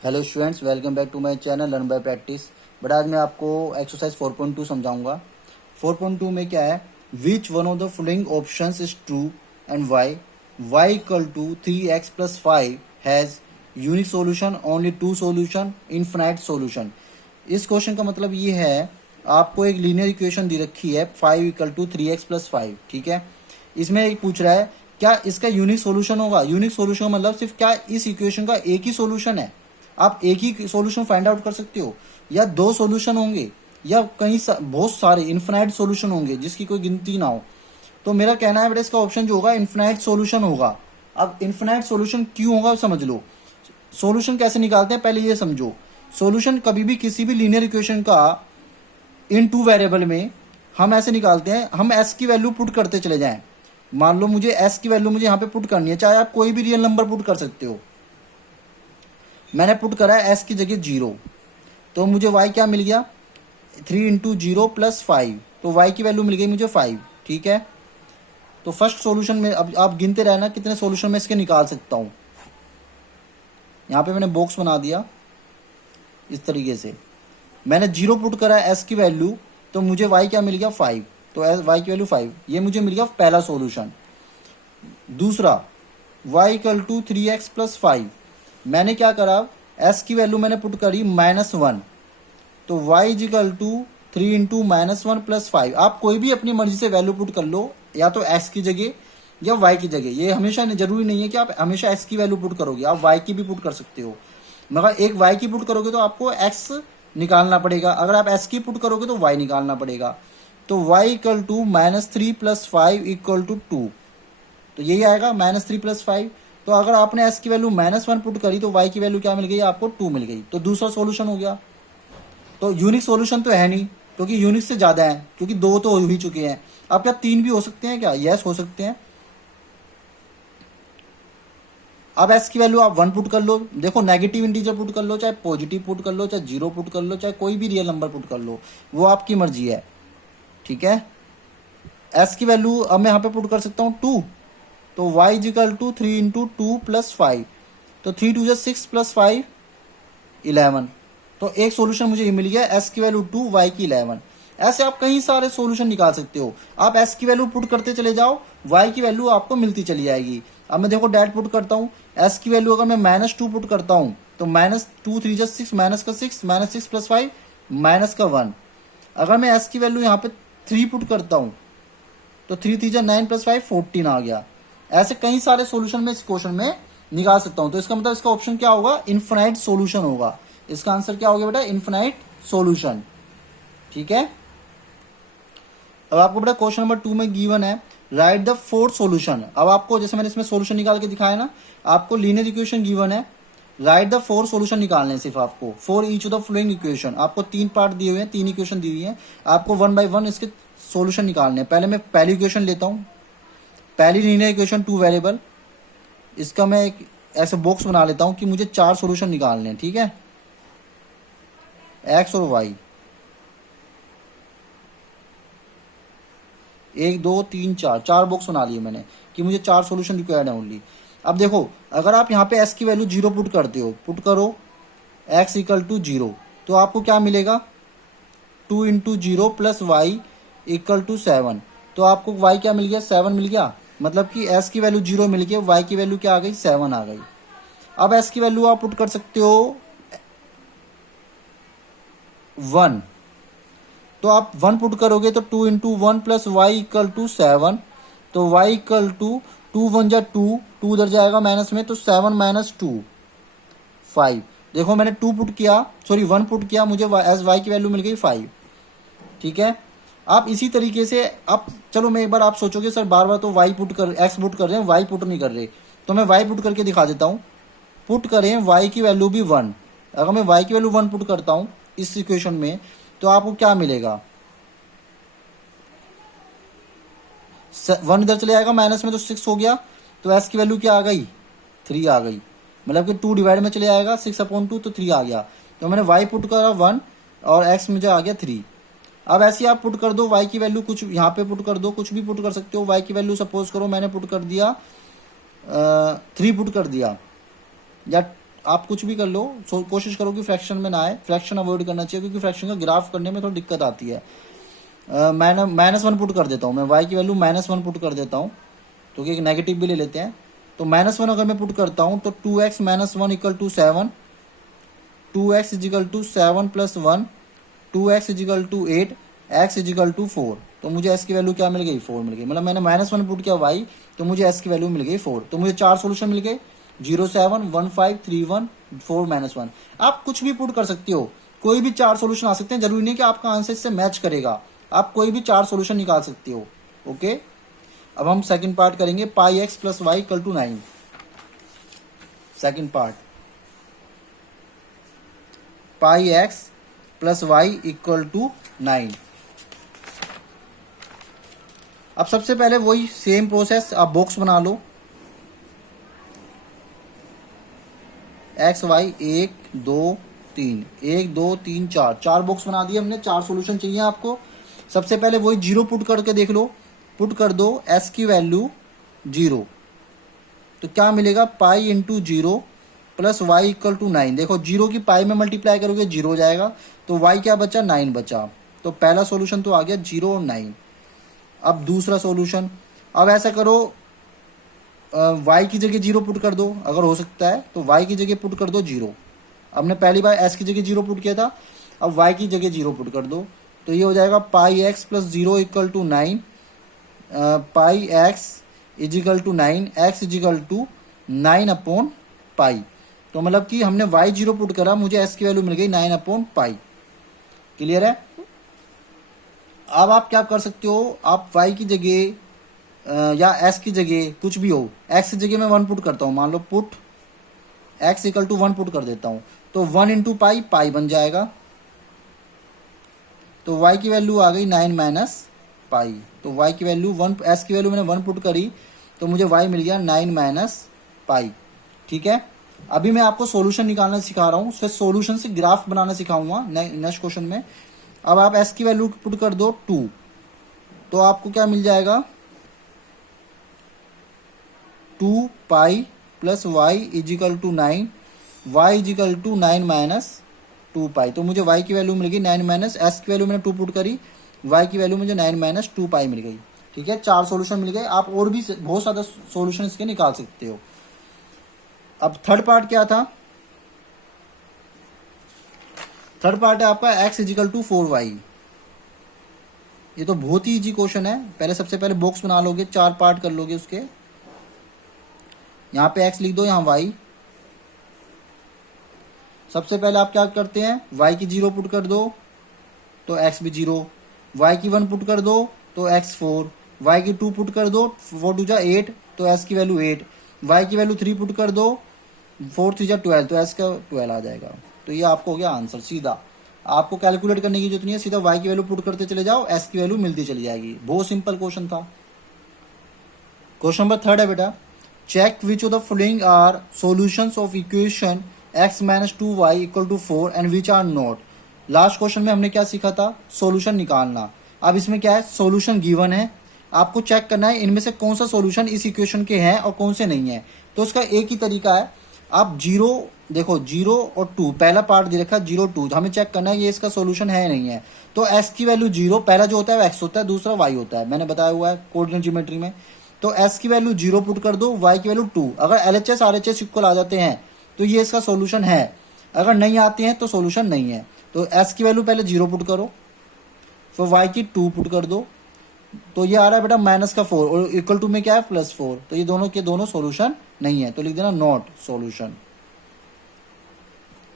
Hello students, welcome back to my channel learn by practice. But आज मैं आपको exercise 4.2 समझाऊंगा। 4.2 में क्या है, which one of the following options is true and y equal to 3x plus 5 has unique solution, only two solution, infinite solution. इस question का मतलब ये है, आपको एक लीनियर इक्वेशन दी रखी है 5 इक्वल टू 3x प्लस 5, ठीक है। इसमें एक पूछ रहा है क्या इसका यूनिक सॉल्यूशन होगा। यूनिक सॉल्यूशन मतलब सिर्फ क्या इस इक्वेशन का एक ही सॉल्यूशन है, आप एक ही सॉल्यूशन फाइंड आउट कर सकते हो, या दो सॉल्यूशन होंगे, या बहुत सारे इन्फिनाइट सॉल्यूशन होंगे जिसकी कोई गिनती ना हो। तो मेरा कहना है बेटा इसका ऑप्शन जो होगा इन्फिनाइट सॉल्यूशन होगा। अब इन्फिनाइट सॉल्यूशन क्यों होगा समझ लो। सॉल्यूशन कैसे निकालते हैं पहले ये समझो। सॉल्यूशन कभी भी किसी भी लीनियर इक्वेशन का इन टू वेरिएबल में हम ऐसे निकालते हैं, हम एस की वैल्यू पुट करते चले जाएं। मान लो मुझे एस की वैल्यू मुझे यहाँ पे पुट करनी है, चाहे आप कोई भी रियल नंबर पुट कर सकते हो। मैंने पुट करा है एस की जगह 0, तो मुझे वाई क्या मिल गया, 3 इंटू 0 प्लस 5, तो वाई की वैल्यू मिल गई मुझे 5, ठीक है। तो फर्स्ट सॉल्यूशन में अब आप गिनते रहना कितने सॉल्यूशन में इसके निकाल सकता हूँ। यहाँ पे मैंने बॉक्स बना दिया इस तरीके से। मैंने 0 पुट करा है एस की वैल्यू, तो मुझे वाई क्या मिल गया 5, तो वाई की वैल्यू 5, ये मुझे मिल गया पहला सॉल्यूशन। दूसरा y equal to 3x plus 5, मैंने क्या करा, s की वैल्यू मैंने पुट करी -1, तो y equal to 3 into -1 plus 5। आप कोई भी अपनी मर्जी से वैल्यू पुट कर लो, या तो s की जगह या y की जगह। ये हमेशा जरूरी नहीं है कि आप हमेशा s की वैल्यू पुट करोगे, आप y की भी पुट कर सकते हो। मगर एक y की पुट करोगे तो आपको x निकालना पड़ेगा, अगर आप s की पुट करोगे तो y निकालना पड़ेगा। तो y equal to -3 plus 5 equal to 2, तो यही आएगा -3 प्लस 5। तो अगर आपने s की वैल्यू -1 पुट करी तो y की वैल्यू क्या मिल गई, आपको 2 मिल गई, तो दूसरा सॉल्यूशन हो गया। तो यूनिक सॉल्यूशन तो है नहीं, क्योंकि यूनिक से ज़्यादा है, क्योंकि 2 तो हो ही चुके हैं। अब क्या 3 भी हो सकते हैं क्या, यस हो सकते हैं। अब s की वैल्यू आप 1 पुट कर लो, देखो नेगेटिव इंटीजर पुट कर लो, चाहे पॉजिटिव पुट कर लो, चाहे 0 पुट कर लो, चाहे कोई भी रियल नंबर पुट कर लो, वो आपकी मर्जी है, ठीक है। s की वैल्यू अब मैं यहाँ पे पुट कर सकता हूँ 2, तो y equal to 3 into 2 plus 5, तो 3 2 6 प्लस 5 11। तो एक सॉल्यूशन मुझे ये मिल गया, s की वैल्यू 2, y की 11। ऐसे आप कई सारे सॉल्यूशन निकाल सकते हो। आप s की वैल्यू पुट करते चले जाओ, y की वैल्यू आपको मिलती चली जाएगी। अब मैं देखो डैट पुट करता हूँ, s की वैल्यू अगर मैं -2 पुट करता हूँ तो -2 3 6, माइनस का 6, -6 प्लस 5 माइनस का 1। अगर मैं s की वैल्यू यहाँ पे 3 पुट करता हूँ तो 3 3 9 प्लस 5 14 आ गया। ऐसे कई सारे सॉल्यूशन में इस क्वेश्चन में निकाल सकता हूं। तो इसका मतलब इसका ऑप्शन क्या होगा, इनफिनाइट सॉल्यूशन होगा। इसका आंसर क्या होगा बेटा, इनफिनाइट सॉल्यूशन, ठीक है। अब आपको बेटा क्वेश्चन नंबर 2 में गिवन है, राइट द फोर्थ सॉल्यूशन। अब आपको जैसे मैंने इसमें सॉल्यूशन निकाल के दिखाया ना, आपको लीनियर इक्वेशन गिवन है, राइट द 4 सॉल्यूशन निकालने हैं सिर्फ आपको, for each of the following equation. आपको 3 पार्ट दिए हुए हैं, 3 इक्वेशन दी हुई है, आपको 1 बाय 1 इसके सॉल्यूशन निकालने हैं। पहले मैं पहली इक्वेशन लेता हूँ, पहली लीनियर इक्वेशन 2 वेरिएबल, इसका मैं एक ऐसे बॉक्स बना लेता हूं कि मुझे 4 सॉल्यूशन निकालने हैं, ठीक है, एक्स और वाई, 1 2 3 4 बॉक्स बना लिए मैंने कि मुझे 4 सॉल्यूशन रिक्वायर्ड है ओनली। अब देखो, अगर आप यहाँ पे एस की वैल्यू 0 पुट करते हो, पुट करो एक्स इक्वल टू 0, तो आपको क्या मिलेगा, 2 into 0 plus y equal to 7, तो आपको वाई क्या मिल गया, 7 मिल गया। मतलब कि s की वैल्यू 0 मिल गई, y की वैल्यू क्या आ गई, 7 आ गई। अब s की वैल्यू आप पुट कर सकते हो 1, तो आप 1 पुट करोगे तो 2 into 1 plus y equal to 7, तो y इक्वल टू 2 1 जा 2, 2 उधर जाएगा माइनस में, तो 7 माइनस 2 5। देखो मैंने 2 पुट किया, सॉरी 1 पुट किया, मुझे एस वाई की वैल्यू मिल गई 5, ठीक है। आप इसी तरीके से, आप चलो मैं एक बार, आप सोचोगे सर बार बार तो वाई पुट कर, एक्स पुट कर रहे हैं, वाई पुट नहीं कर रहे, तो मैं वाई पुट करके दिखा देता हूँ। पुट करें वाई की वैल्यू भी 1, अगर मैं वाई की वैल्यू 1 पुट करता हूँ इस इक्वेशन में, तो आपको क्या मिलेगा, 1 इधर चले आएगा माइनस में, तो 6 हो गया, तो एस की वैल्यू क्या आ गई, 3 आ गई। मतलब कि 2 डिवाइड में चले आएगा, 6/2, तो 3 आ गया। तो मैंने वाई पुट करा 1 और एक्स मुझे आ गया 3। अब ऐसे ही आप पुट कर दो y की वैल्यू, कुछ यहाँ पे पुट कर दो, कुछ भी पुट कर सकते हो। y की वैल्यू सपोज करो मैंने पुट कर दिया 3 पुट कर दिया, या आप कुछ भी कर लो, कोशिश करो कि फ्रैक्शन में ना आए, फ्रैक्शन अवॉइड करना चाहिए क्योंकि फ्रैक्शन का ग्राफ करने में थोड़ी दिक्कत आती है। मैंने -1 पुट कर देता हूँ, मैं y की वैल्यू -1 पुट कर देता हूँ, तो कि एक नेगेटिव भी ले लेते हैं। तो -1 अगर मैं पुट करता हूँ तो 2x - 1 equal to 7, 2x equal to 7 + 1, 2x equal to 8, x equal to 4। तो मुझे s की वैल्यू क्या मिल गई, 4 मिल गई। मतलब मैंने -1 पुट किया y, तो मुझे s की वैल्यू मिल गई 4। तो मुझे 4 सोल्यूशन मिल गए, 0 7 1 5 3 1 4 -1। आप कुछ भी पुट कर सकते हो, कोई भी 4 सोल्यूशन आ सकते हैं, जरूरी नहीं कि आपका आंसर इससे मैच करेगा, आप कोई भी 4 सोल्यूशन निकाल सकते हो। ओके, अब हम सेकंड पार्ट करेंगे, pi x plus y equal to 9। Second part, pi x plus y equal to 9। अब सबसे पहले वही सेम प्रोसेस, आप बॉक्स बना लो, एक्स वाई 1 2 3 1 2 3 4, 4 बॉक्स बना दिए हमने, 4 सॉल्यूशन चाहिए आपको। सबसे पहले वही 0 पुट करके देख लो, पुट कर दो s की वैल्यू 0, तो क्या मिलेगा, pi into 0 plus y equal to 9। देखो 0 की पाई में मल्टीप्लाई करोगे 0 हो जाएगा, तो y क्या बचा, 9 बचा। तो पहला सॉल्यूशन तो आ गया 0 और 9। अब दूसरा सॉल्यूशन, अब ऐसा करो y की जगह 0 पुट कर दो, अगर हो सकता है तो y की जगह पुट कर दो 0। हमने पहली बार s की जगह 0 पुट किया था, अब y की जगह 0 पुट कर दो, तो ये हो जाएगा pi x plus 0 equal to 9, pi x equal to 9, x equal to 9 upon pi. तो मतलब कि हमने y 0 पुट करा, मुझे s की वैल्यू मिल गई 9 अपॉन पाई। क्लियर है। अब आप क्या कर सकते हो, आप y की जगह या s की जगह कुछ भी हो, x की जगह मैं 1 पुट करता हूँ, मान लो put x equal to 1 put कर देता हूँ, तो 1 इंटू पाई, पाई बन जाएगा। तो y की वैल्यू आ गई 9 माइनस पाई। तो y की वैल्यू 1, s की वैल्यू मैंने 1 पुट करी, तो मुझे y मिल गया 9 माइनस पाई। ठीक है, अभी मैं आपको सॉल्यूशन निकालना सिखा रहा हूँ, फिर सॉल्यूशन से ग्राफ बनाना सिखाऊंगा नेक्स्ट क्वेश्चन में। अब आप s की वैल्यू पुट कर दो 2, तो आपको क्या मिल जाएगा, 2 pi plus y equal to 9, y equal to 9 minus 2 pi. तो मुझे y की वैल्यू मिल गई 9 माइनस, s की वैल्यू मैंने 2 पुट करी, y की वैल्यू मुझे 9 माइनस 2 पाई मिल गई। ठीक है, 4 सॉल्यूशन मिल गए। आप और भी बहुत सारे सॉल्यूशन इसके निकाल सकते हो। अब थर्ड पार्ट क्या था, थर्ड पार्ट है आपका x इजिकल टू 4y। ये तो बहुत ही इजी क्वेश्चन है। पहले सबसे पहले बॉक्स बना लोगे, 4 पार्ट कर लोगे उसके, यहाँ पे x लिख दो, यहाँ y। सबसे पहले आप क्या करते हैं, y की 0 पुट कर दो तो x भी 0, y की 1 पुट कर दो तो x 4, y की 2 पुट कर दो, 4 2 जा 8, तो s की वैल्यू 8, y की वैल्यू 3 पुट कर दो, 4 3 जा 12, तो s का 12 आ जाएगा। तो ये आपको हो गया आंसर। सीधा आपको कैलकुलेट करने की जरूरत नहीं है, सीधा y की वैल्यू पुट करते चले जाओ, s की वैल्यू मिलती चली जाएगी। बहुत सिंपल क्वेश्चन था। क्वेश्चन नंबर 3 है बेटा, check which of the following are solutions of equation x minus 2y equal to 4 and which are not. Last question में हमने क्या सीखा था, सॉल्यूशन निकालना। अब इसमें क्या है, सॉल्यूशन गिवन है, आपको चेक करना है इनमें से कौन सा सॉल्यूशन इस इक्वेशन के हैं और कौन से नहीं है। तो उसका एक ही तरीका है, आप 0 देखो, 0 और 2, पहला पार्ट दे रखा है 0 2, हमें चेक करना है ये इसका सॉल्यूशन है या नहीं है। तो s की वैल्यू 0, पहला जो होता है वो x होता है, दूसरा y होता है, मैंने बताया हुआ है कोऑर्डिनेट ज्योमेट्री में। तो s की वैल्यू 0 पुट कर दो, y की वैल्यू 2। अगर LHS RHS इक्वल आ जाते हैं तो ये इसका सॉल्यूशन है, अगर नहीं आते हैं तो सॉल्यूशन नहीं है। तो s की वैल्यू पहले 0 पुट करो, फिर y की 2 पुट कर दो, तो ये आ रहा है बेटा माइनस का 4 और इक्वल टू में क्या है +4, तो ये दोनों के दोनों सॉल्यूशन नहीं है, तो लिख देना नॉट सॉल्यूशन,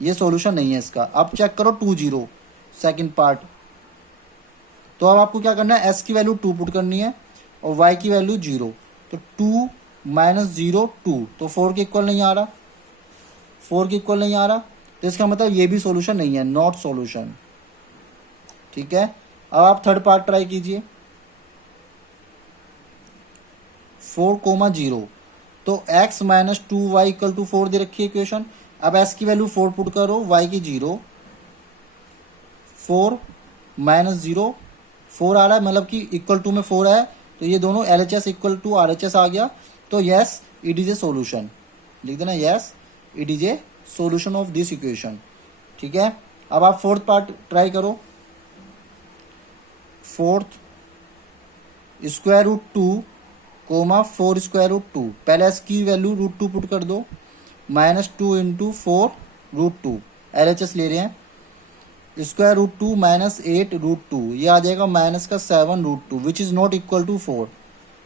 ये सॉल्यूशन नहीं है इसका। अब चेक करो 2 0 सेकंड पार्ट। तो अब आपको क्या करना है, s की वैल्यू 2 पुट करनी है और y की वैल्यू 0, तो 2 माइनस 0 2, तो 4 के इक्वल नहीं आ रहा, 4 के इक्वल नहीं आ रहा, तो इसका मतलब ये भी सॉल्यूशन नहीं है, नॉट सॉल्यूशन। ठीक है, अब आप थर्ड पार्ट ट्राई कीजिए, 4 0, तो x minus 2y equal to 4 दे रखी है इक्वेशन। अब s की वैल्यू 4 पुट करो, y की 0, 4 माइनस 0 4 आ रहा है, मतलब कि इक्वल टू में 4 है, तो ये दोनों LHS इक्वल टू RHS आ गया, तो yes it is a solution, लिख देना yes it is a solution of this equation. ठीक है, अब आप फोर्थ पार्ट ट्राई करो। Fourth square root 2 comma 4 square root 2, पहले एस की वैल्यू रूट 2 पुट कर दो, -2 इंटू 4 रूट 2, LHS ले रहे हैं, स्क्वायर रूट 2 -8 रूट 2, ये आ जाएगा माइनस का 7 root 2 which is not equal to 4,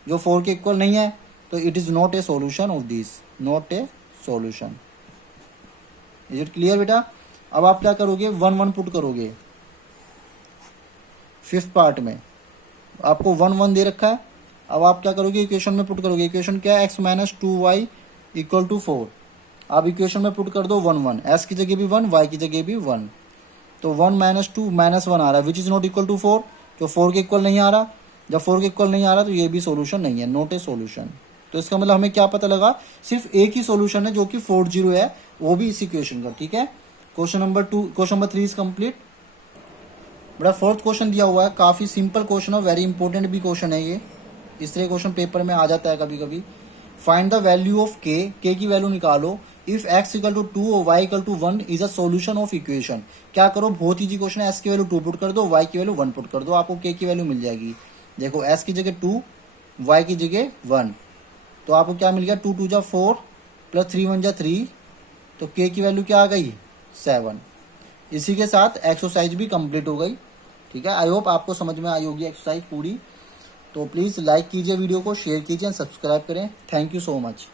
जो 4 के इक्वल नहीं है, तो it is not a solution of this, not a solution. Is it clear बेटा? अब आप क्या करोगे, 1 1 पुट करोगे फिफ्थ पार्ट में, आपको 1 1 दे रखा है। अब आप क्या करोगे, इक्वेशन में पुट करोगे। इक्वेशन क्या है, x - 2y इक्वल टू 4। आप इक्वेशन में पुट कर दो 1 1, s की जगह भी 1, y की जगह भी 1, तो 1 - 2 -1 आ रहा है which is not equal to 4, जो 4 के इक्वल नहीं आ रहा। जब 4 के इक्वल नहीं आ रहा तो ये भी सॉल्यूशन नहीं है, नॉट ए सॉल्यूशन। तो इसका मतलब हमें क्या पता लगा, सिर्फ एक ही सॉल्यूशन है जो कि 40 है, वो भी इस इक्वेशन का। ठीक है, क्वेश्चन नंबर 3 इज कंप्लीट। बड़ा फोर्थ क्वेश्चन दिया हुआ है, काफी सिंपल क्वेश्चन है, वेरी इंपॉर्टेंट भी क्वेश्चन है ये, इस तरह क्वेश्चन पेपर में आ जाता है कभी कभी। फाइंड द वैल्यू ऑफ के की वैल्यू निकालो इफ x इक्वल टू 2 और y equal to 1 is a solution of equation. क्या करो, बहुत इजी क्वेश्चन है, s की वैल्यू 2 पुट कर दो, y की वैल्यू 1 पुट कर दो, आपको k की वैल्यू मिल जाएगी। देखो s की जगह 2, y की जगह 1, तो आपको क्या मिल गया, 2 2 जा 4 प्लस 3 1 जा 3, तो k की वैल्यू क्या आ गई, 7। इसी के साथ एक्सरसाइज भी कंप्लीट हो गई। ठीक है, आई होप आपको समझ में आई होगी एक्सरसाइज पूरी। तो प्लीज़ लाइक कीजिए वीडियो को, शेयर कीजिए, सब्सक्राइब करें। Thank you so much.